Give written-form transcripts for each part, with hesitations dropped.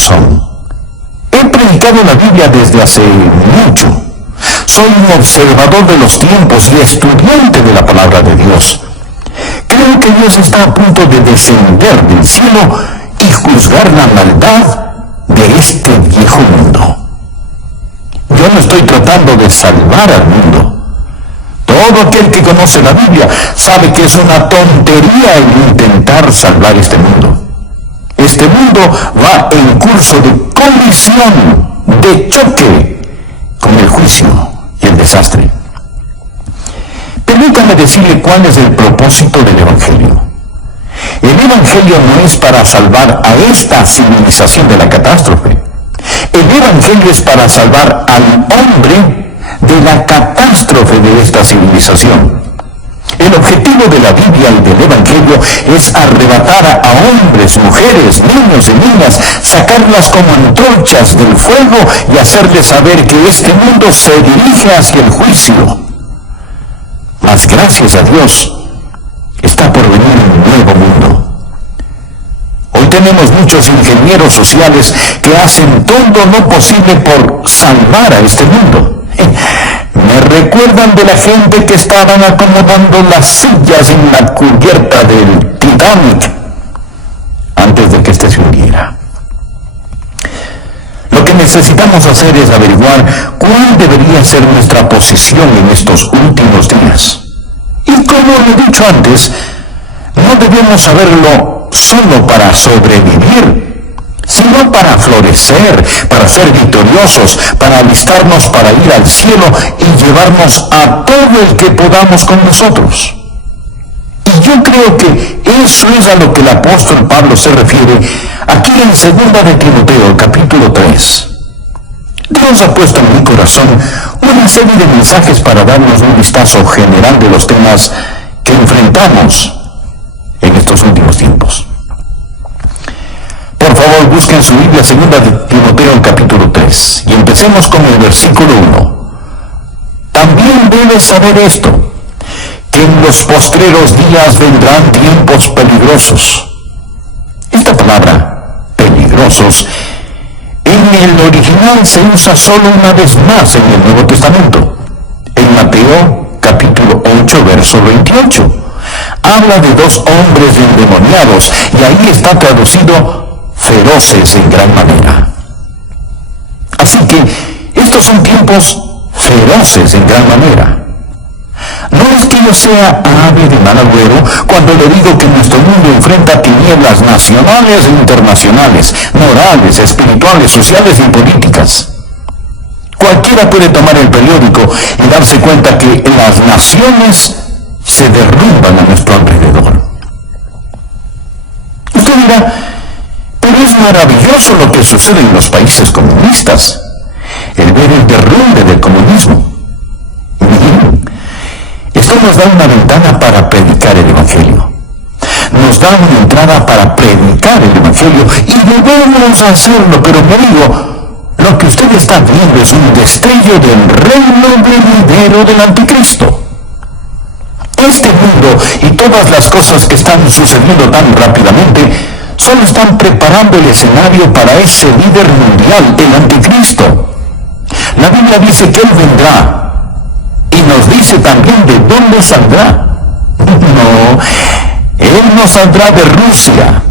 razón. He predicado la Biblia desde hace mucho. Soy un observador de los tiempos y estudiante de la palabra de Dios. Creo que Dios está a punto de descender del cielo y juzgar la maldad de este viejo mundo. Yo no estoy tratando de salvar al mundo. Todo aquel que conoce la Biblia sabe que es una tontería el intentar salvar este mundo. Este mundo va en curso de colisión, de choque con el juicio y el desastre. Permítame decirle cuál es el propósito del Evangelio. El Evangelio no es para salvar a esta civilización de la catástrofe. El Evangelio es para salvar al hombre de la catástrofe de esta civilización. El objetivo de la Biblia y del Evangelio es arrebatar a hombres, mujeres, niños y niñas, sacarlas como antorchas del fuego y hacerles saber que este mundo se dirige hacia el juicio. Mas gracias a Dios, está por venir un nuevo mundo. Hoy tenemos muchos ingenieros sociales que hacen todo lo posible por salvar a este mundo. Me recuerdan de la gente que estaban acomodando las sillas en la cubierta del Titanic antes de que éste se hundiera. Lo que necesitamos hacer es averiguar cuál debería ser nuestra posición en estos últimos días. Y como lo he dicho antes, no debemos saberlo solo para sobrevivir, sino para florecer, para ser victoriosos, para alistarnos para ir al cielo y llevarnos a todo el que podamos con nosotros. Y yo creo que eso es a lo que el apóstol Pablo se refiere aquí en 2 de Timoteo, capítulo 3. Dios ha puesto en mi corazón una serie de mensajes para darnos un vistazo general de los temas que enfrentamos en estos últimos tiempos. Por favor, busquen su Biblia, 2 de Timoteo, capítulo 3, y empecemos con el versículo 1. También debes saber esto, que en los postreros días vendrán tiempos peligrosos. Esta palabra, peligrosos, en el original se usa solo una vez más en el Nuevo Testamento. En Mateo, capítulo 8, verso 28. Habla de dos hombres endemoniados, y ahí está traducido feroces en gran manera. Así que estos son tiempos feroces en gran manera. No es que yo sea ave de mal agüero cuando le digo que nuestro mundo enfrenta tinieblas nacionales e internacionales, morales, espirituales, sociales y políticas. Cualquiera puede tomar el periódico y darse cuenta que las naciones se derrumban a nuestro alrededor. Usted dirá, pero es maravilloso lo que sucede en los países comunistas, el ver el derrumbe del comunismo. Bien, esto nos da una ventana para predicar el Evangelio. Nos da una entrada para predicar el Evangelio y debemos hacerlo, pero me digo, lo que usted está viendo es un destello del reino venidero del anticristo. Este mundo y todas las cosas que están sucediendo tan rápidamente solo están preparando el escenario para ese líder mundial, el anticristo. La Biblia dice que él vendrá y nos dice también de dónde saldrá. No, él no saldrá de Rusia,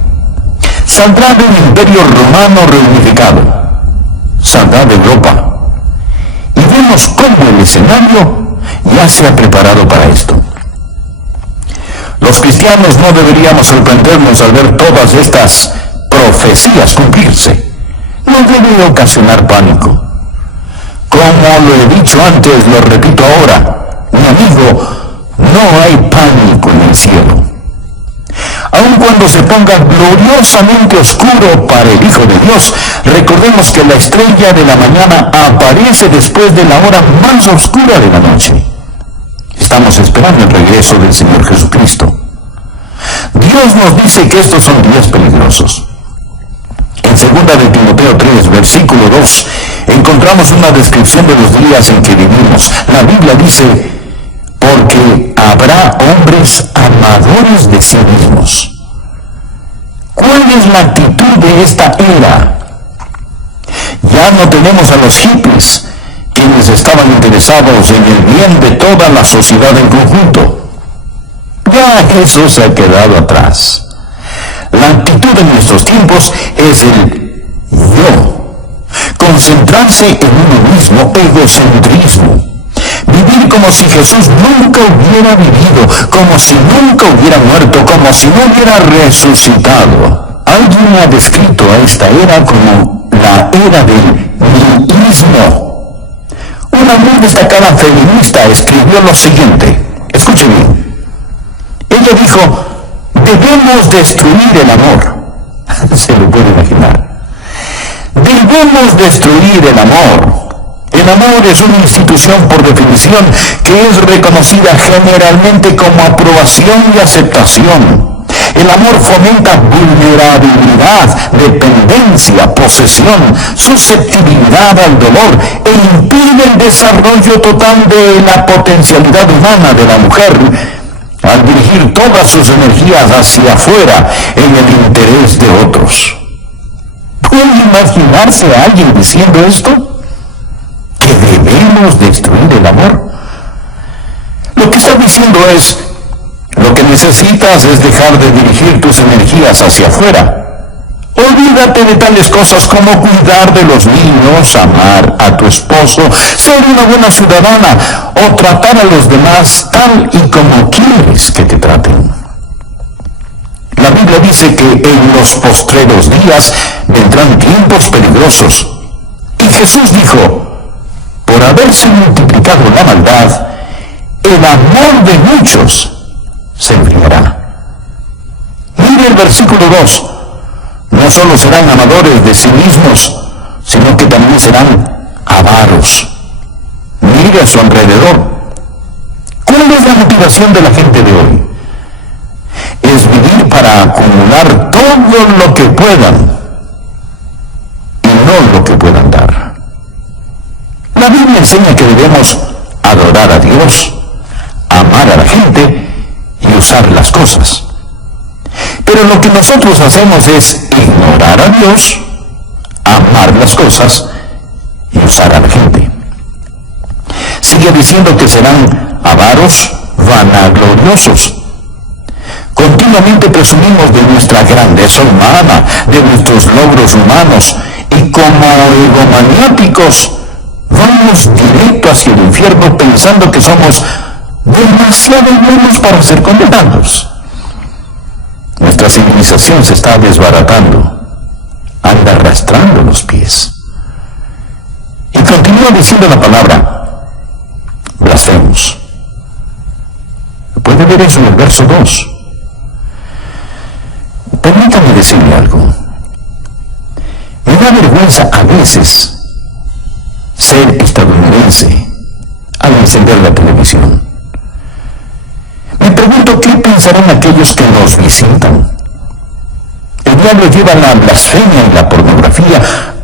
saldrá de un imperio romano reunificado, saldrá de Europa. Y vemos cómo el escenario ya se ha preparado para esto. Los cristianos no deberíamos sorprendernos al ver todas estas profecías cumplirse. No debe ocasionar pánico. Como lo he dicho antes, lo repito ahora, mi amigo, no hay pánico en el cielo. Aun cuando se ponga gloriosamente oscuro para el Hijo de Dios, recordemos que la estrella de la mañana aparece después de la hora más oscura de la noche. Estamos esperando el regreso del Señor Jesucristo. Dios nos dice que estos son días peligrosos. En 2 de Timoteo 3, versículo 2, encontramos una descripción de los días en que vivimos. La Biblia dice, porque habrá hombres amadores de sí mismos. ¿Cuál es la actitud de esta era? Ya no tenemos a los hippies, quienes estaban interesados en el bien de toda la sociedad en conjunto. Ya eso se ha quedado atrás. La actitud de nuestros tiempos es el yo. Concentrarse en uno mismo, egocentrismo. Vivir como si Jesús nunca hubiera vivido, como si nunca hubiera muerto, como si no hubiera resucitado. Alguien ha descrito a esta era como la era del nihilismo. Una muy destacada feminista escribió lo siguiente. Escuche bien. Ella dijo: debemos destruir el amor. Se lo puede imaginar. Debemos destruir el amor. El amor es una institución por definición que es reconocida generalmente como aprobación y aceptación. El amor fomenta vulnerabilidad, dependencia, posesión, susceptibilidad al dolor e impide el desarrollo total de la potencialidad humana de la mujer al dirigir todas sus energías hacia afuera en el interés de otros. ¿Puede imaginarse a alguien diciendo esto? ¿Que debemos destruir el amor? Lo que está diciendo es: lo que necesitas es dejar de dirigir tus energías hacia afuera. Olvídate de tales cosas como cuidar de los niños, amar a tu esposo, ser una buena ciudadana o tratar a los demás tal y como quieres que te traten. La Biblia dice que en los postreros días vendrán tiempos peligrosos. Y Jesús dijo: por haberse multiplicado la maldad, el amor de muchos se enfriará. Mire el versículo 2. No solo serán amadores de sí mismos, sino que también serán avaros. Mire a su alrededor. ¿Cuál es la motivación de la gente de hoy? Es vivir para acumular todo lo que puedan y no lo que puedan dar. La Biblia enseña que debemos adorar a Dios, amar a la gente y usar las cosas. Pero lo que nosotros hacemos es ignorar a Dios, amar las cosas y usar a la gente. Sigue diciendo que serán avaros, vanagloriosos. Continuamente presumimos de nuestra grandeza humana, de nuestros logros humanos, y como egomaniáticos vamos directo hacia el infierno pensando que somos demasiado buenos para ser condenados. Nuestra civilización se está desbaratando, anda arrastrando los pies. Y continúa diciendo la palabra: blasfemos. Puede ver eso en el verso 2. Permítame decirle algo. Me da vergüenza a veces ser estadounidense al encender la televisión. Me pregunto qué pensarán aquellos que nos visitan. El diablo lleva la blasfemia y la pornografía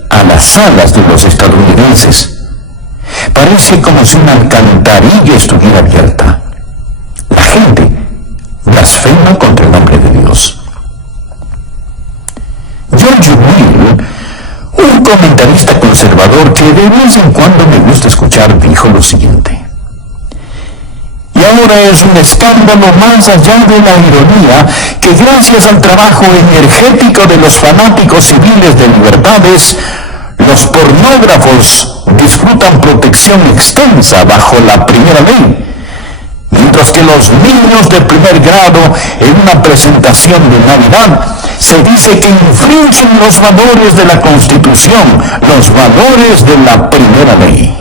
a las salas de los estadounidenses. Parece como si una alcantarilla estuviera abierta. La gente blasfema contra el nombre de Dios. George Will, un comentarista conservador que de vez en cuando me gusta escuchar, dijo lo siguiente: y ahora es un escándalo más allá de la ironía que gracias al trabajo energético de los fanáticos civiles de libertades, los pornógrafos disfrutan protección extensa bajo la primera ley, mientras que los niños de primer grado en una presentación de Navidad se dice que infringen los valores de la Constitución, los valores de la primera ley.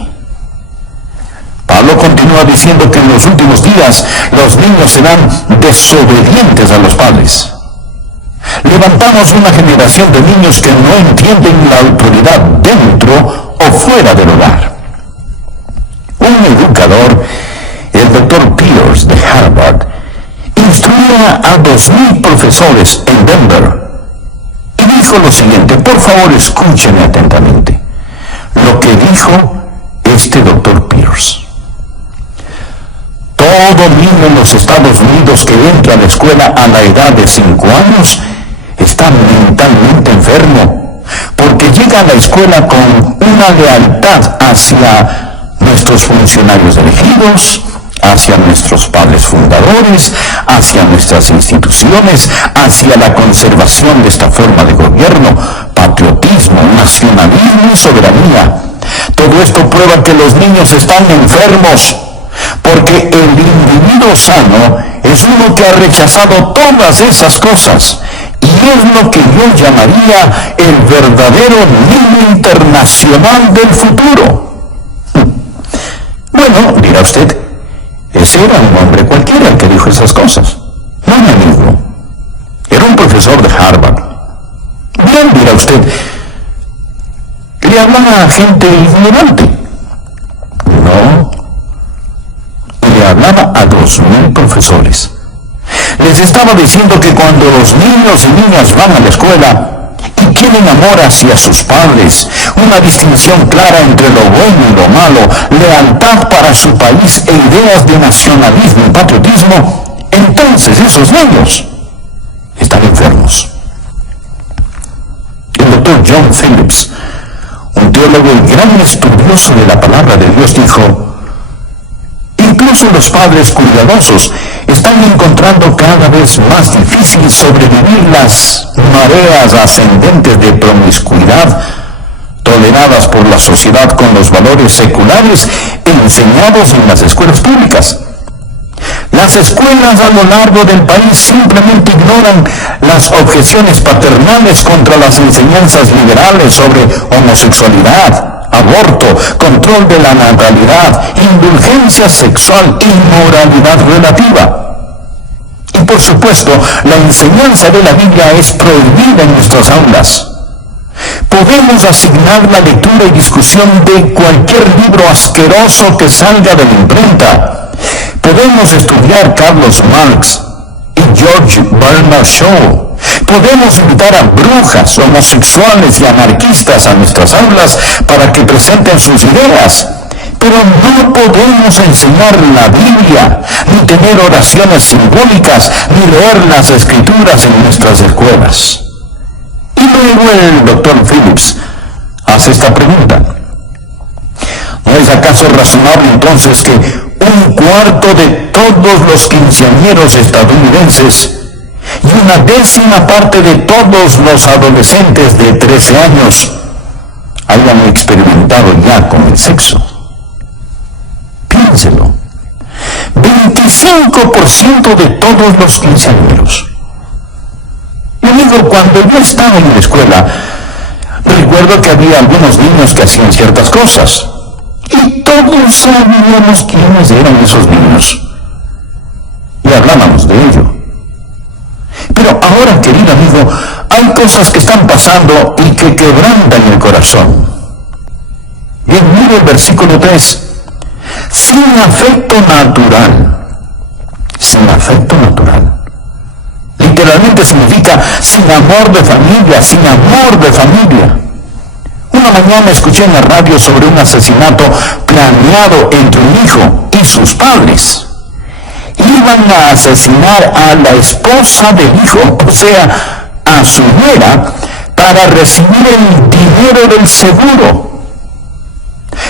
Pablo continúa diciendo que en los últimos días los niños serán desobedientes a los padres. Levantamos una generación de niños que no entienden la autoridad dentro o fuera del hogar. Un educador, el Dr. Pierce de Harvard, instruía a 2,000 profesores en Denver y dijo lo siguiente. Por favor, escúcheme atentamente lo que dijo este Dr. Pierce. Todo niño en los Estados Unidos que entra a la escuela a la edad de 5 años está mentalmente enfermo, porque llega llega a la escuela con una lealtad hacia nuestros funcionarios elegidos, hacia nuestros padres fundadores, hacia nuestras instituciones, hacia la conservación de esta forma de gobierno, patriotismo, nacionalismo y soberanía. Todo esto prueba que los niños están enfermos, porque el individuo sano es uno que ha rechazado todas esas cosas, y es lo que yo llamaría el verdadero niño internacional del futuro. Bueno, dirá usted, ese era un hombre cualquiera el que dijo esas cosas. No, mi amigo. Era un profesor de Harvard. Bien, dirá usted, le hablaba a gente ignorante. No. Le hablaba a 2,000 profesores. Les estaba diciendo que cuando los niños y niñas van a la escuela y tienen amor hacia sus padres, una distinción clara entre lo bueno y lo malo, lealtad para su país e ideas de nacionalismo y patriotismo, entonces esos niños están enfermos. El doctor John Phillips, un teólogo y gran estudioso de la palabra de Dios, dijo: incluso los padres cuidadosos están encontrando cada vez más difícil sobrevivir las mareas ascendentes de promiscuidad toleradas por la sociedad con los valores seculares enseñados en las escuelas públicas. Las escuelas a lo largo del país simplemente ignoran las objeciones paternales contra las enseñanzas liberales sobre homosexualidad, aborto, control de la natalidad, indulgencia sexual y moralidad relativa. Y por supuesto, la enseñanza de la Biblia es prohibida en nuestras aulas. Podemos asignar la lectura y discusión de cualquier libro asqueroso que salga de la imprenta. Podemos estudiar Carlos Marx y George Bernard Shaw. Podemos invitar a brujas, homosexuales y anarquistas a nuestras aulas para que presenten sus ideas. Pero no podemos enseñar la Biblia, ni tener oraciones simbólicas, ni leer las escrituras en nuestras escuelas. Y luego el doctor Phillips hace esta pregunta: ¿no es acaso razonable entonces que 1/4 de todos los quinceañeros estadounidenses y 1/10 parte de todos los adolescentes de 13 años hayan experimentado ya con el sexo? Piénselo. 25% de todos los quinceañeros. Y amigo, cuando yo estaba en la escuela, recuerdo que había algunos niños que hacían ciertas cosas, y todos sabíamos quiénes eran esos niños, y hablábamos de ello. Pero ahora, querido amigo, hay cosas que están pasando y que quebrantan el corazón. Bien, mire el versículo 3. Sin afecto natural. Sin afecto natural. Literalmente significa sin amor de familia, sin amor de familia. Una mañana escuché en la radio sobre un asesinato planeado entre un hijo y sus padres. Iban a asesinar a la esposa del hijo, o sea, a su nuera, para recibir el dinero del seguro.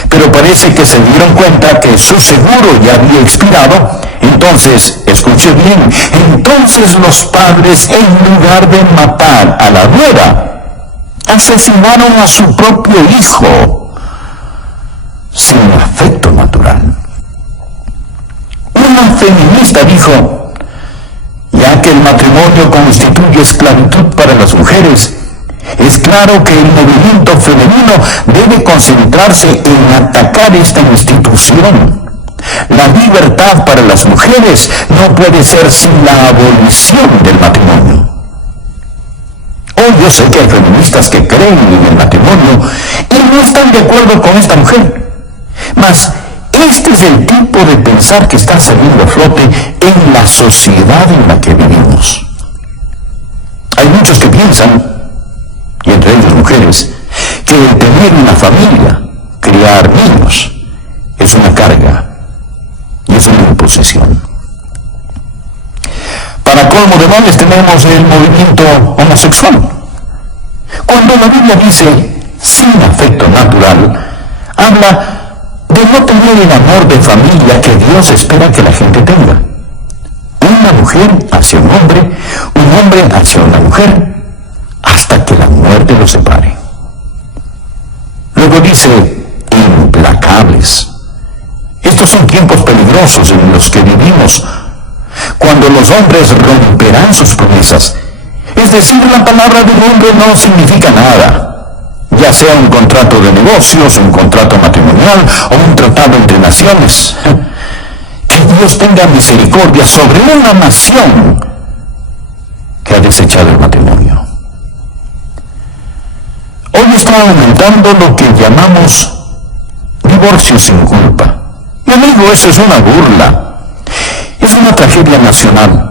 Pero parece que se dieron cuenta que su seguro ya había expirado. Entonces, escuche bien, entonces los padres, en lugar de matar a la nuera, asesinaron a su propio hijo sin afecto natural. Una feminista dijo: ya que el matrimonio constituye esclavitud para las mujeres, es claro que el movimiento femenino debe concentrarse en atacar esta institución. La libertad para las mujeres no puede ser sin la abolición del matrimonio. Hoy yo sé que hay feministas que creen en el matrimonio y no están de acuerdo con esta mujer. Mas este es el tipo de pensar que está saliendo a flote en la sociedad en la que vivimos. Hay muchos que piensan, y entre ellos mujeres, que el tener una familia, criar niños, es una carga y es una imposición. Para colmo de males tenemos el movimiento homosexual. Cuando la Biblia dice sin afecto natural, habla de no tener el amor de familia que Dios espera que la gente tenga. Una mujer hacia un hombre hacia una mujer, hasta que la muerte los separe. Luego dice, implacables. Estos son tiempos peligrosos en los que vivimos, cuando los hombres romperán sus promesas. Es decir, la palabra del hombre no significa nada, ya sea un contrato de negocios, un contrato matrimonial o un tratado entre naciones. Que Dios tenga misericordia sobre una nación que ha desechado el matrimonio. Hoy está aumentando lo que llamamos divorcio sin culpa. Y amigo, eso es una burla. Es una tragedia nacional.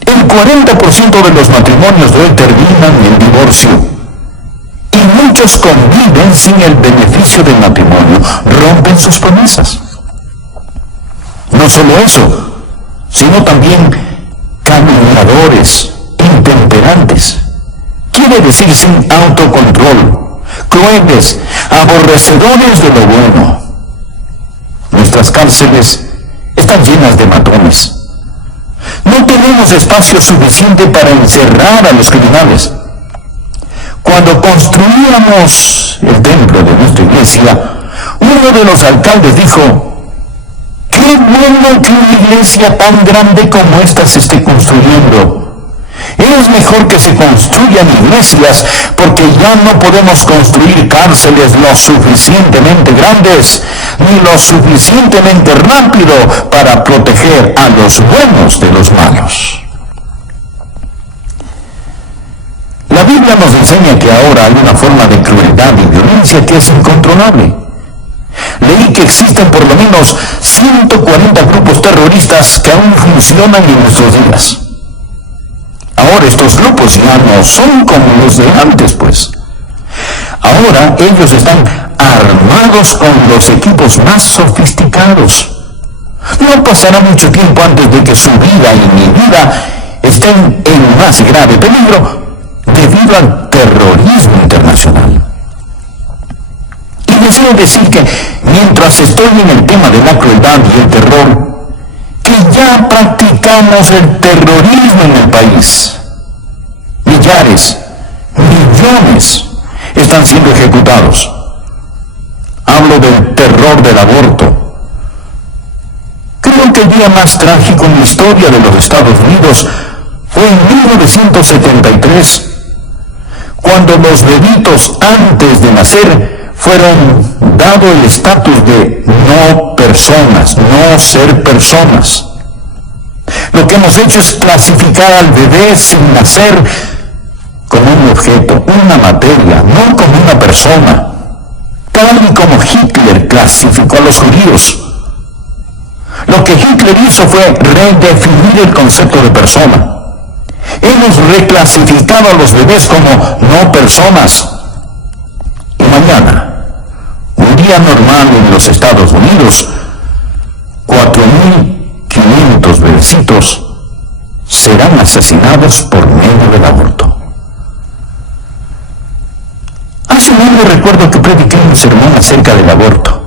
El 40% de los matrimonios de hoy terminan en divorcio. Y muchos conviven sin el beneficio del matrimonio, rompen sus promesas. No solo eso, sino también calumniadores, intemperantes, quiere decir sin autocontrol, crueles, aborrecedores de lo bueno. Nuestras cárceles están llenas de matones. No tenemos espacio suficiente para encerrar a los criminales. Cuando construíamos el templo de nuestra iglesia, uno de los alcaldes dijo, qué bueno que una iglesia tan grande como esta se esté construyendo. Es mejor que se construyan iglesias, porque ya no podemos construir cárceles lo suficientemente grandes, ni lo suficientemente rápido para proteger a los buenos de los malos. La Biblia nos enseña que ahora hay una forma de crueldad y violencia que es incontrolable. Leí que existen por lo menos 140 grupos terroristas que aún funcionan en nuestros días. Ahora estos grupos ya no son como los de antes, pues. Ahora ellos están armados con los equipos más sofisticados. No pasará mucho tiempo antes de que su vida y mi vida estén en más grave peligro debido al terrorismo internacional. Y deseo decir que mientras estoy en el tema de la crueldad y el terror, que ya practicamos el terrorismo en el país. Millares, millones están siendo ejecutados. Hablo del terror del aborto. Creo que el día más trágico en la historia de los Estados Unidos fue en 1973, cuando los bebitos antes de nacer fueron dado el estatus de no personas, no ser personas. Lo que hemos hecho es clasificar al bebé sin nacer como un objeto, una materia, no como una persona, tal y como Hitler clasificó a los judíos. Lo que Hitler hizo fue redefinir el concepto de persona. Hemos reclasificado a los bebés como no personas. Y mañana, un día normal en los Estados Unidos, 4.500 bebecitos serán asesinados por medio del aborto. Hace un año recuerdo que prediqué un sermón acerca del aborto.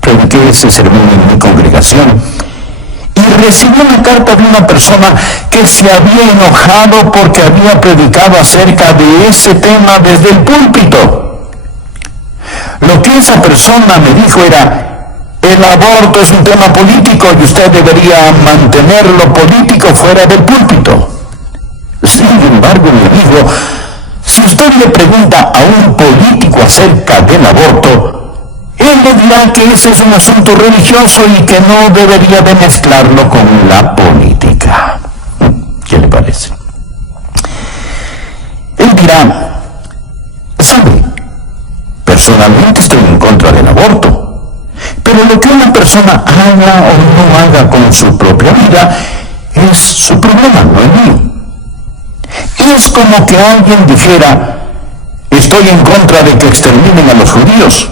Prediqué ese sermón en mi congregación y recibí una carta de una persona que se había enojado porque había predicado acerca de ese tema desde el púlpito. Lo que esa persona me dijo era: el aborto es un tema político y usted debería mantener lo político fuera del púlpito. Sin embargo, me dijo, si usted le pregunta a un político acerca del aborto, él le dirá que ese es un asunto religioso y que no debería de mezclarlo con la política. ¿Qué le parece? Él dirá, ¿sabe? Personalmente estoy en contra del aborto, pero lo que una persona haga o no haga con su propia vida es su problema, no el mío. Es como que alguien dijera, estoy en contra de que exterminen a los judíos,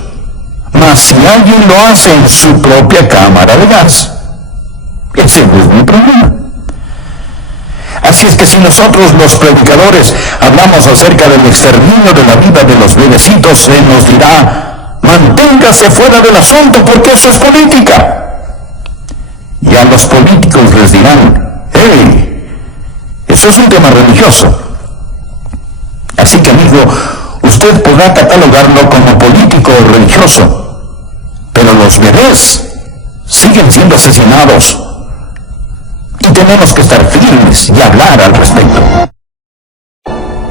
mas si alguien lo hace en su propia cámara de gas, ese no es mi problema. Así es que si nosotros los predicadores hablamos acerca del exterminio de la vida de los bebecitos, se nos dirá: manténgase fuera del asunto porque eso es política. Y a los políticos les dirán: hey, eso es un tema religioso. Así que, amigo, usted podrá catalogarlo como político o religioso, pero los bebés siguen siendo asesinados y tenemos que estar firmes y hablar al respecto.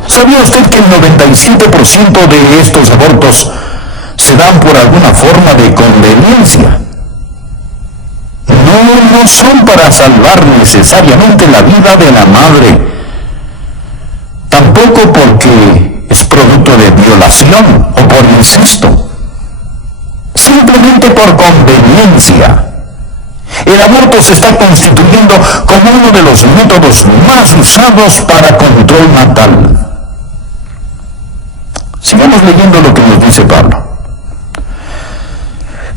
¿Sabía usted que el 97% de estos abortos se dan por alguna forma de conveniencia? No son para salvar necesariamente la vida de la madre, tampoco porque es producto de violación o por incesto, simplemente por conveniencia. El aborto se está constituyendo como uno de los métodos más usados para control natal. Sigamos leyendo lo que nos dice Pablo.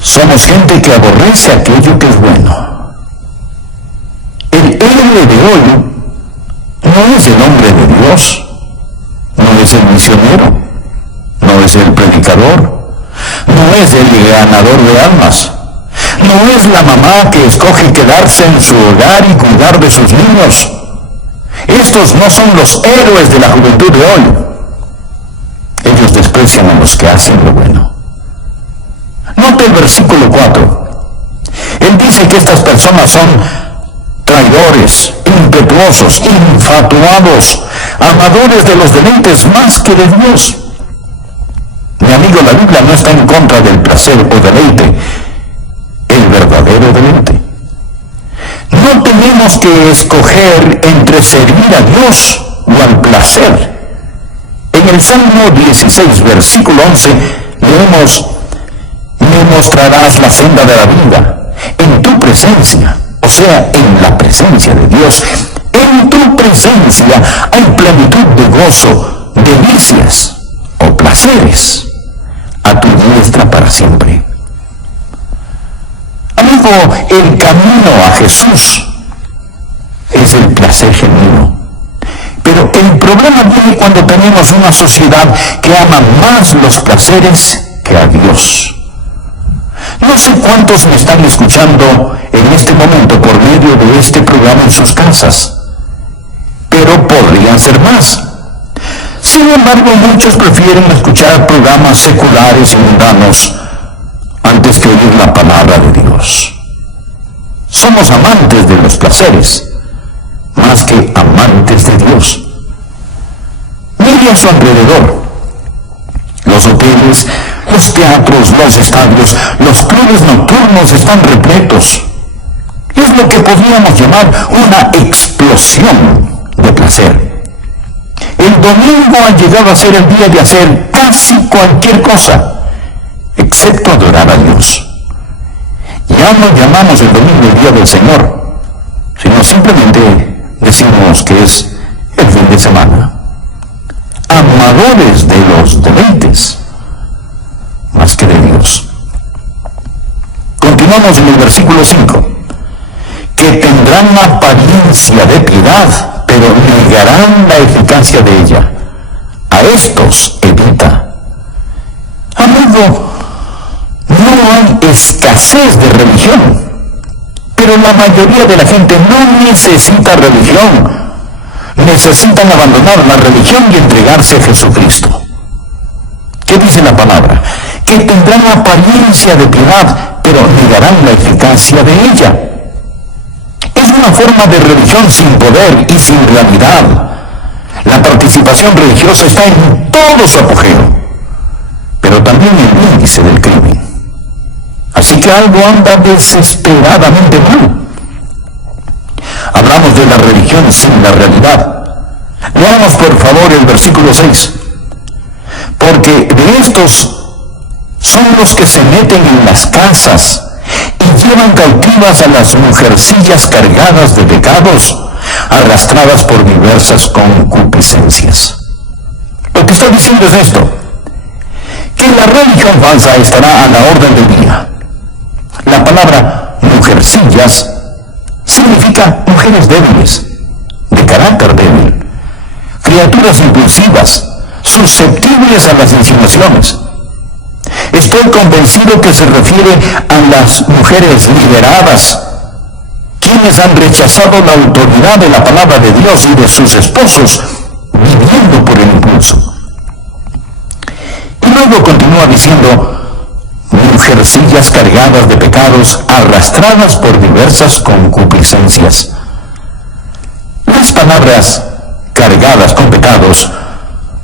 Somos gente que aborrece aquello que es bueno. El héroe de hoy no es el hombre de Dios, no es el misionero, no es el predicador, no es el ganador de almas, no es la mamá que escoge quedarse en su hogar y cuidar de sus niños. Estos no son los héroes de la juventud de hoy. Ellos desprecian a los que hacen lo bueno. Note el versículo 4. Él dice que estas personas son traidores, impetuosos, infatuados, amadores de los deleites más que de Dios. Mi amigo, la Biblia no está en contra del placer o deleite, el verdadero deleite. No tenemos que escoger entre servir a Dios o al placer. En el Salmo 16, versículo 11, leemos: me mostrarás la senda de la vida en tu presencia, o sea, en la presencia de Dios. En tu presencia hay plenitud de gozo, delicias o placeres a tu diestra para siempre. Amigo, el camino a Jesús es el placer genuino. Pero el problema viene cuando tenemos una sociedad que ama más los placeres que a Dios. No sé cuántos me están escuchando en este momento por medio de este programa en sus casas, pero podrían ser más. Sin embargo, muchos prefieren escuchar programas seculares y mundanos antes que oír la palabra de Dios. Somos amantes de los placeres, más que amantes de Dios. Mire a su alrededor. Los hoteles, los teatros, los estadios, los clubes nocturnos están repletos. Es lo que podríamos llamar una explosión de placer. El domingo ha llegado a ser el día de hacer casi cualquier cosa, excepto adorar a Dios. Ya no llamamos el domingo el día del Señor, sino simplemente decimos que es el fin de semana. Amadores de los deleites, más que de Dios. Continuamos en el versículo 5. Que tendrán apariencia de piedad, pero negarán la eficacia de ella. A estos evita. Amigo, no hay escasez de religión, pero la mayoría de la gente no necesita religión. Necesitan abandonar la religión y entregarse a Jesucristo. ¿Qué dice la palabra? Que tendrán apariencia de piedad, pero negarán la eficacia de ella. Es una forma de religión sin poder y sin realidad. La participación religiosa está en todo su apogeo, pero también en el índice del crimen. Así que algo anda desesperadamente mal. Hablamos de la religión sin la realidad. Leamos por favor el versículo 6. Porque de estos son los que se meten en las casas y llevan cautivas a las mujercillas cargadas de pecados, arrastradas por diversas concupiscencias. Lo que está diciendo es esto: que la religión falsa estará a la orden del día. La palabra mujercillas significa mujeres débiles, de carácter carácter débil, criaturas impulsivas, susceptibles a las insinuaciones. Estoy convencido que se refiere a las mujeres liberadas, quienes han rechazado la autoridad de la palabra de Dios y de sus esposos, viviendo por el impulso. Y luego continúa diciendo, mujercillas cargadas de pecados, arrastradas por diversas concupiscencias. Las palabras cargadas con pecados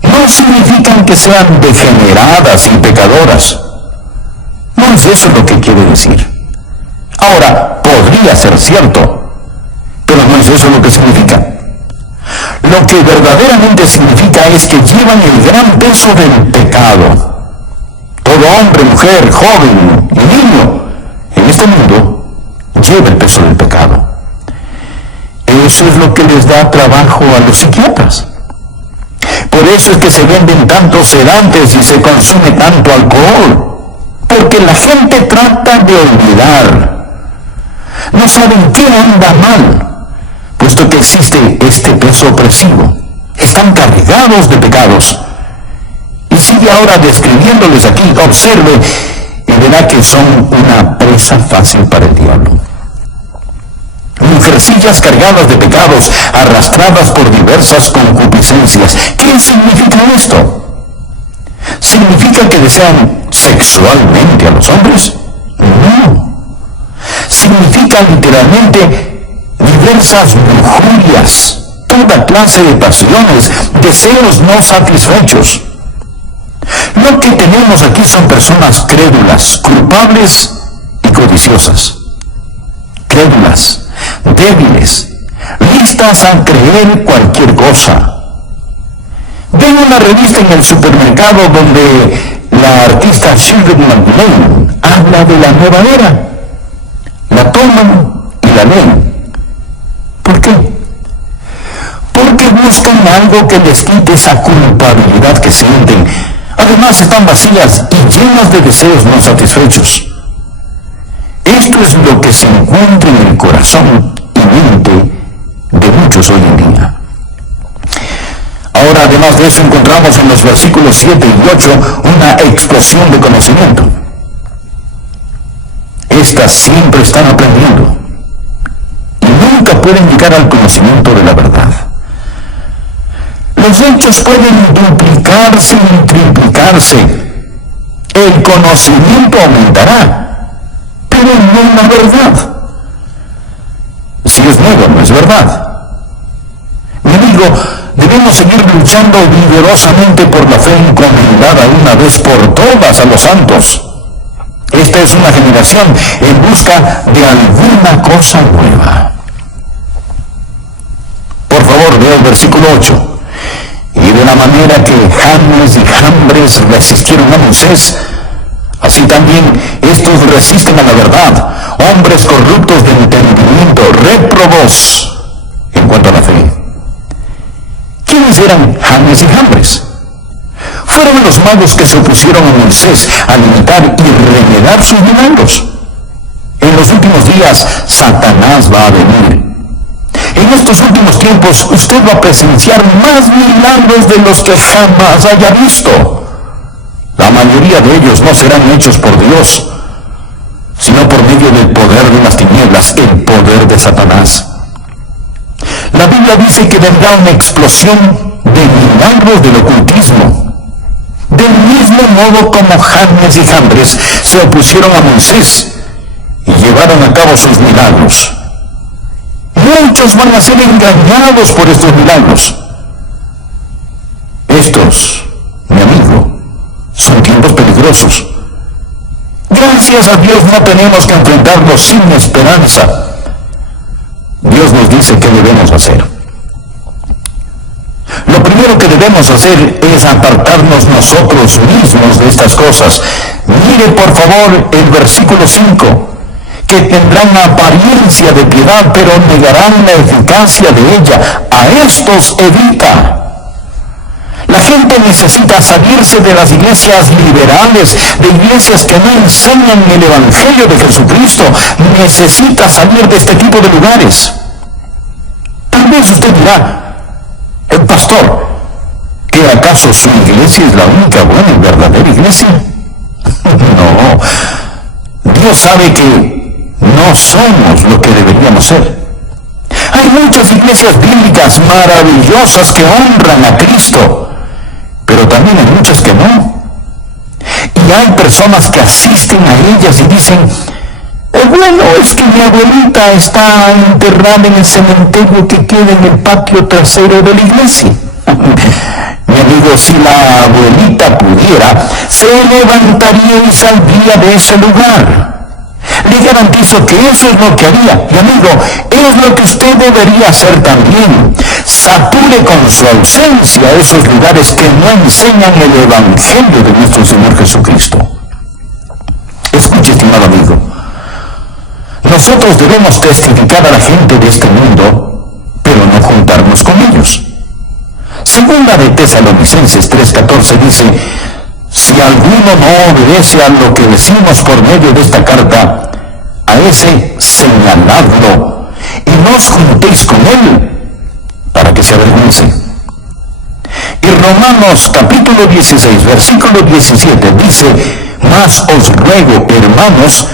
no significan que sean degeneradas y pecadoras. No es eso lo que quiere decir. Ahora, podría ser cierto, pero no es eso lo que significa. Lo que verdaderamente significa es que llevan el gran peso del pecado. Todo hombre, mujer, joven y niño en este mundo lleva el peso del pecado. Eso es lo que les da trabajo a los psiquiatras. Por eso es que se venden tantos sedantes y se consume tanto alcohol. Porque la gente trata de olvidar. No saben qué anda mal, puesto que existe este peso opresivo. Están cargados de pecados. Y sigue ahora describiéndoles aquí. Observe y verá que son una presa fácil para el diablo. Mujercillas cargadas de pecados, arrastradas por diversas concupiscencias. ¿Qué significa esto? ¿Significa que desean sexualmente a los hombres? No. Significa literalmente diversas lujurias, toda clase de pasiones, deseos no satisfechos. Lo que tenemos aquí son personas crédulas, culpables y codiciosas. Crédulas, débiles, listas a creer cualquier cosa. Ven una revista en el supermercado donde la artista Shirley MacLaine habla de la nueva era. La toman y la leen. ¿Por qué? Porque buscan algo que les quite esa culpabilidad que sienten. Además están vacías y llenas de deseos no satisfechos. Esto es lo que se encuentra en el corazón y mente de muchos hoy en día. Ahora, además de eso, encontramos en los versículos 7 y 8 una explosión de conocimiento. Estas siempre están aprendiendo y nunca pueden llegar al conocimiento de la verdad. Los hechos pueden duplicarse y triplicarse. El conocimiento aumentará, pero no la verdad. Si es nuevo, no es verdad. Mi amigo, debemos seguir luchando vigorosamente por la fe encomendada una vez por todas a los santos. Esta es una generación en busca de alguna cosa nueva. Por favor, vea el versículo 8. Y de la manera que Janes y Jambres resistieron a Moisés, así también estos resisten a la verdad, hombres corruptos de entendimiento, réprobos en cuanto a la fe. ¿Quiénes eran Janes y Jambres? Fueron los magos que se opusieron a Moisés al imitar y remedar sus milagros. En los últimos días, Satanás va a venir. En estos últimos tiempos, usted va a presenciar más milagros de los que jamás haya visto. La mayoría de ellos no serán hechos por Dios, sino por medio del poder de las tinieblas, el poder de Satanás. La Biblia dice que vendrá una explosión de milagros del ocultismo. Del mismo modo como Janes y Jambres se opusieron a Moisés y llevaron a cabo sus milagros. Muchos van a ser engañados por estos milagros. Estos, mi amigo, son tiempos peligrosos. Gracias a Dios no tenemos que enfrentarlos sin esperanza. Dios nos dice qué debemos hacer. Lo primero que debemos hacer es apartarnos nosotros mismos de estas cosas. Mire por favor el versículo 5. Que tendrán apariencia de piedad, pero negarán la eficacia de ella. A estos evita. La gente necesita salirse de las iglesias liberales, de iglesias que no enseñan el Evangelio de Jesucristo. Necesita salir de este tipo de lugares. Tal vez usted dirá, pastor, ¿que acaso su iglesia es la única buena y verdadera iglesia? No, Dios sabe que no somos lo que deberíamos ser. Hay muchas iglesias bíblicas maravillosas que honran a Cristo, pero también hay muchas que no. Y hay personas que asisten a ellas y dicen, bueno, es que mi abuelita está enterrada en el cementerio que queda en el patio trasero de la iglesia. Mi amigo, si la abuelita pudiera, se levantaría y saldría de ese lugar. Le garantizo que eso es lo que haría. Y amigo, es lo que usted debería hacer también. Sature con su ausencia esos lugares que no enseñan el Evangelio de nuestro Señor Jesucristo. Escuche, estimado amigo. Nosotros debemos testificar a la gente de este mundo, pero no juntarnos con ellos. Segunda de Tesalonicenses 3:14 dice, si alguno no obedece a lo que decimos por medio de esta carta, a ese señaladlo y no os juntéis con él para que se avergüence. Y Romanos capítulo 16, versículo 17 dice, mas os ruego, hermanos,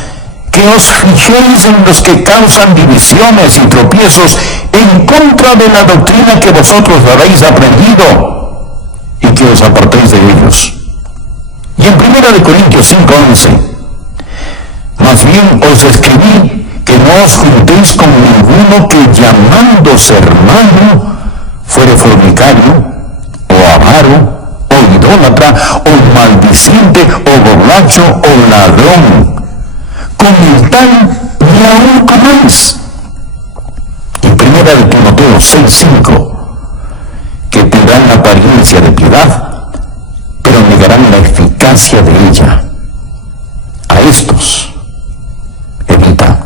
que os fijéis en los que causan divisiones y tropiezos en contra de la doctrina que vosotros habéis aprendido y que os apartéis de ellos. Y en 1 Corintios 5:11, más bien os escribí que no os juntéis con ninguno que llamándose hermano fuere fornicario, o avaro, o idólatra, o maldiciente, o borracho, o ladrón. Con el tal ni aún comáis. Y 1 Timoteo 6:5, que tendrán apariencia de piedad, pero negarán la eficacia de ella. A estos evita.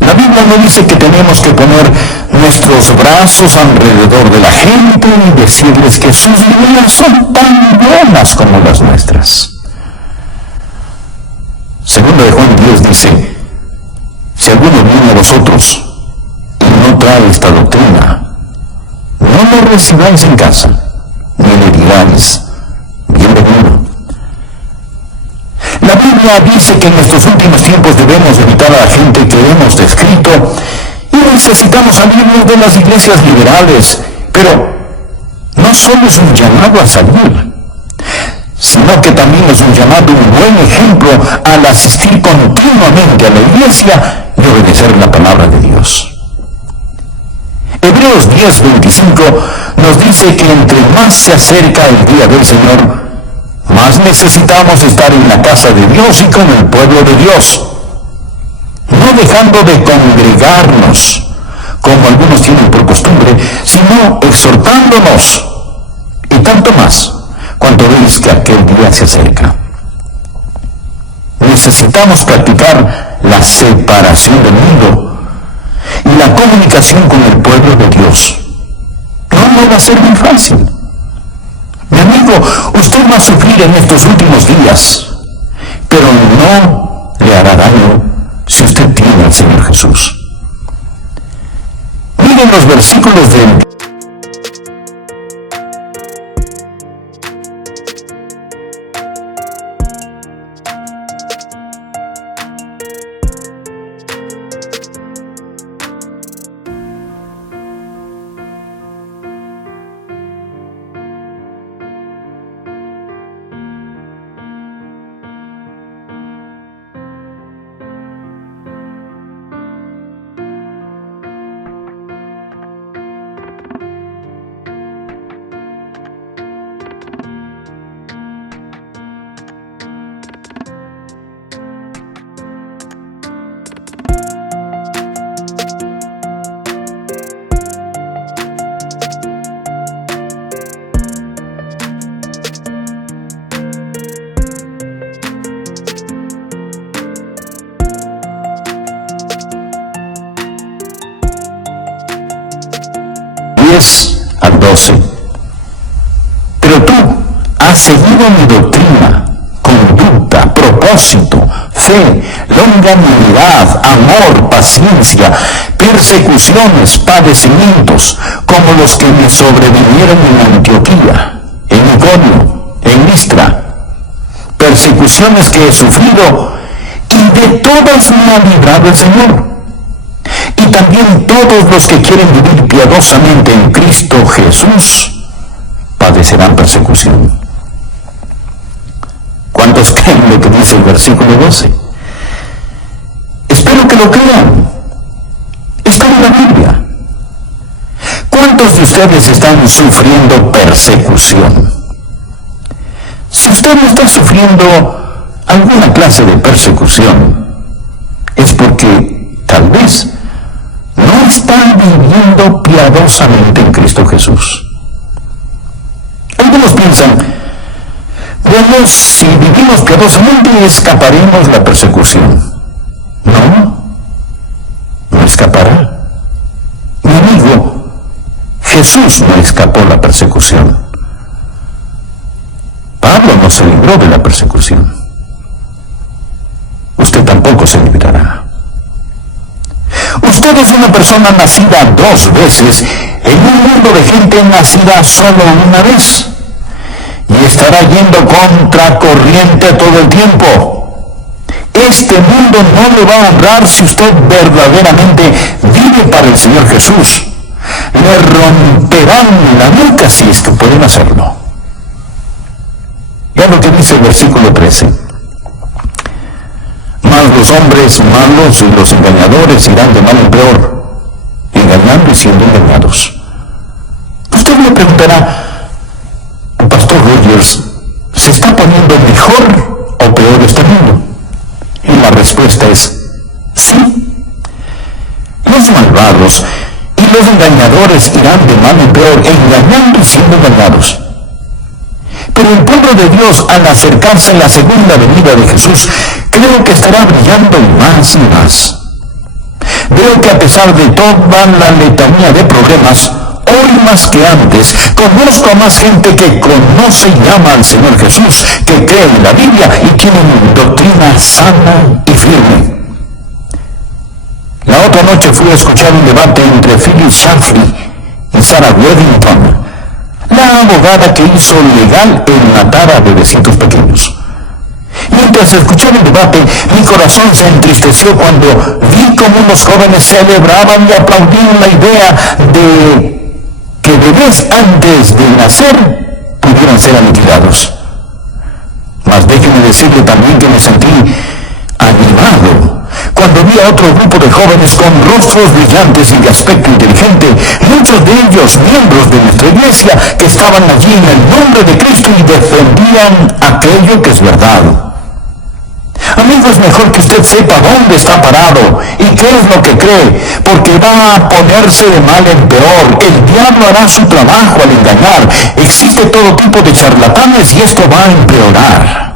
La Biblia no dice que tenemos que poner nuestros brazos alrededor de la gente y decirles que sus vidas son tan buenas como las nuestras. Segundo de Juan 10 dice, si alguno viene a vosotros y no trae esta doctrina, no lo recibáis en casa, ni le digáis, bienvenido. La Biblia dice que en estos últimos tiempos debemos evitar a la gente que hemos descrito y necesitamos salirnos de las iglesias liberales, pero no solo es un llamado a salir, sino que también es un llamado, un buen ejemplo al asistir continuamente a la iglesia y obedecer la palabra de Dios. Hebreos 10:25 nos dice que entre más se acerca el día del Señor, más necesitamos estar en la casa de Dios y con el pueblo de Dios, no dejando de congregarnos, como algunos tienen por costumbre, sino exhortándonos, y tanto más, cuando veis que aquel día se acerca. Necesitamos practicar la separación del mundo y la comunicación con el pueblo de Dios. No va a ser muy fácil. Mi amigo, usted va a sufrir en estos últimos días, pero no le hará daño si usted tiene al Señor Jesús. Miren los versículos del al 12. Pero tú has seguido mi doctrina, conducta, propósito propósito, fe, longanimidad, amor, paciencia, persecuciones, padecimientos, como los que me sobrevinieron en Antioquía, en Iconio, en Listra, persecuciones que he sufrido, y de todas me ha librado el Señor. Y también todos los que quieren vivir piadosamente en Cristo Jesús padecerán persecución. ¿Cuántos creen lo que dice el versículo 12? Espero que lo crean. Está en la Biblia. ¿Cuántos de ustedes están sufriendo persecución? Si usted no está sufriendo alguna clase de persecución, es porque tal vez no están viviendo piadosamente en Cristo Jesús. Algunos piensan, bueno, si vivimos piadosamente escaparemos la persecución. No escapará. Mi amigo, Jesús no escapó la persecución. Pablo no se libró de la persecución. Usted tampoco se librará. Usted es una persona nacida 2 veces en un mundo de gente nacida solo una vez. Y estará yendo contra corriente todo el tiempo. Este mundo no le va a honrar si usted verdaderamente vive para el Señor Jesús. Le romperán la nuca si es que pueden hacerlo. Ya lo que dice el versículo 13. Mas los hombres malos y los engañadores irán de mal en peor, engañando y siendo engañados. Usted me preguntará, Pastor Rogers, ¿se está poniendo mejor o peor este mundo? Y la respuesta es sí. Los malvados y los engañadores irán de mal en peor, engañando y siendo engañados. Pero el pueblo de Dios, al acercarse a la segunda venida de Jesús, creo que estará brillando más y más. Veo que a pesar de toda la letanía de problemas, hoy más que antes, conozco a más gente que conoce y ama al Señor Jesús, que cree en la Biblia y tienen doctrina sana y firme. La otra noche fui a escuchar un debate entre Phyllis Schlafly y Sarah Weddington, la abogada que hizo legal el matar a bebecitos pequeños. Mientras escuchaba el debate, mi corazón se entristeció cuando vi cómo los jóvenes celebraban y aplaudían la idea de que bebés antes de nacer pudieran ser aniquilados. Mas déjeme decirle también que me sentí animado cuando vi a otro grupo de jóvenes con rostros brillantes y de aspecto inteligente, muchos de ellos miembros de nuestra iglesia, que estaban allí en el nombre de Cristo y defendían aquello que es verdad. Amigo, es mejor que usted sepa dónde está parado y qué es lo que cree, porque va a ponerse de mal en peor. El diablo hará su trabajo al engañar. Existe todo tipo de charlatanes y esto va a empeorar.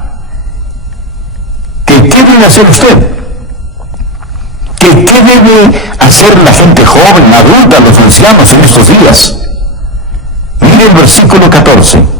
¿Qué debe hacer usted? ¿Qué debe hacer la gente joven, adulta, los ancianos en estos días? Mire el versículo 14.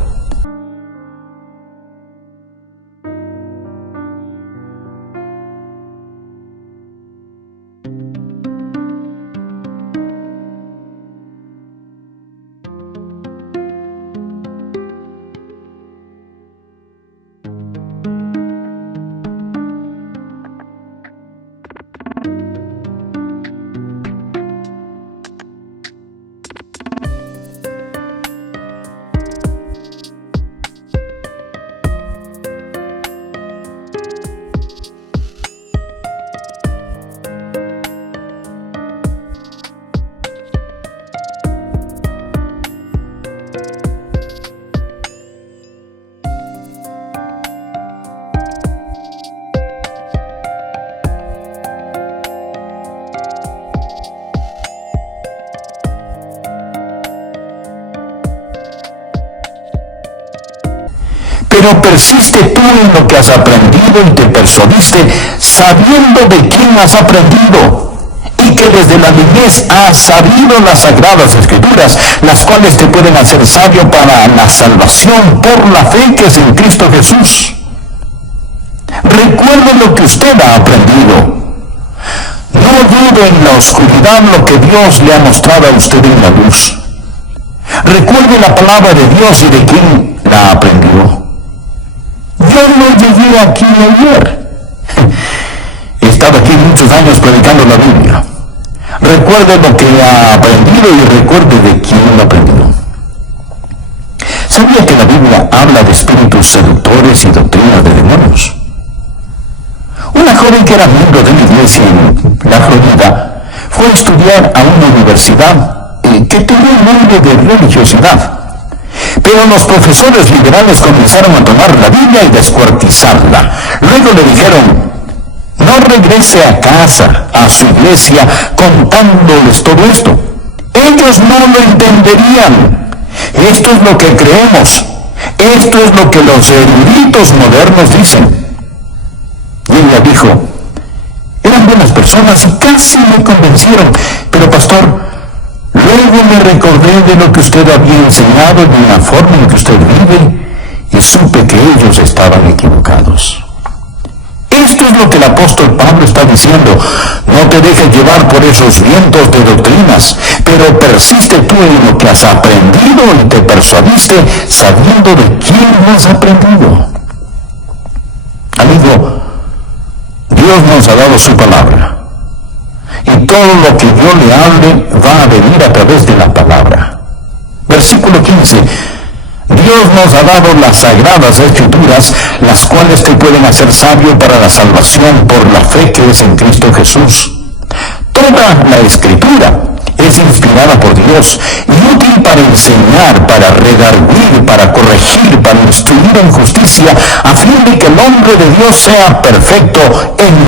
Pero persiste tú en lo que has aprendido y te persuadiste, sabiendo de quién has aprendido, y que desde la niñez has sabido las sagradas escrituras, las cuales te pueden hacer sabio para la salvación por la fe que es en Cristo Jesús. Recuerda lo que usted ha aprendido. No dude en la oscuridad lo que Dios le ha mostrado a usted en la luz. Recuerde la palabra de Dios y de quién la aprendió. Yo no llegué aquí ayer. He estado aquí muchos años predicando la Biblia. Recuerde lo que ha aprendido y recuerde de quién lo aprendió. ¿Sabía que la Biblia habla de espíritus seductores y doctrinas de demonios? Una joven que era miembro de una iglesia en la Florida fue a estudiar a una universidad que tenía un nombre de religiosidad. Pero los profesores liberales comenzaron a tomar la Biblia y descuartizarla. Luego le dijeron: no regrese a casa, a su iglesia, contándoles todo esto. Ellos no lo entenderían. Esto es lo que creemos. Esto es lo que los eruditos modernos dicen. Y ella dijo: eran buenas personas y casi me convencieron, pero pastor, luego me recordé de lo que usted había enseñado, de una forma en que usted vive, y supe que ellos estaban equivocados. Esto es lo que el apóstol Pablo está diciendo: no te dejes llevar por esos vientos de doctrinas, pero persiste tú en lo que has aprendido y te persuadiste sabiendo de quién lo has aprendido. Amigo, Dios nos ha dado su palabra. Y todo lo que yo le hable va a venir a través de la palabra. Versículo 15. Dios nos ha dado las sagradas escrituras, las cuales te pueden hacer sabio para la salvación por la fe que es en Cristo Jesús. Toda la escritura es inspirada por Dios y útil para enseñar, para redarguir, para corregir, para instruir en justicia, a fin de que el hombre de Dios sea perfecto, en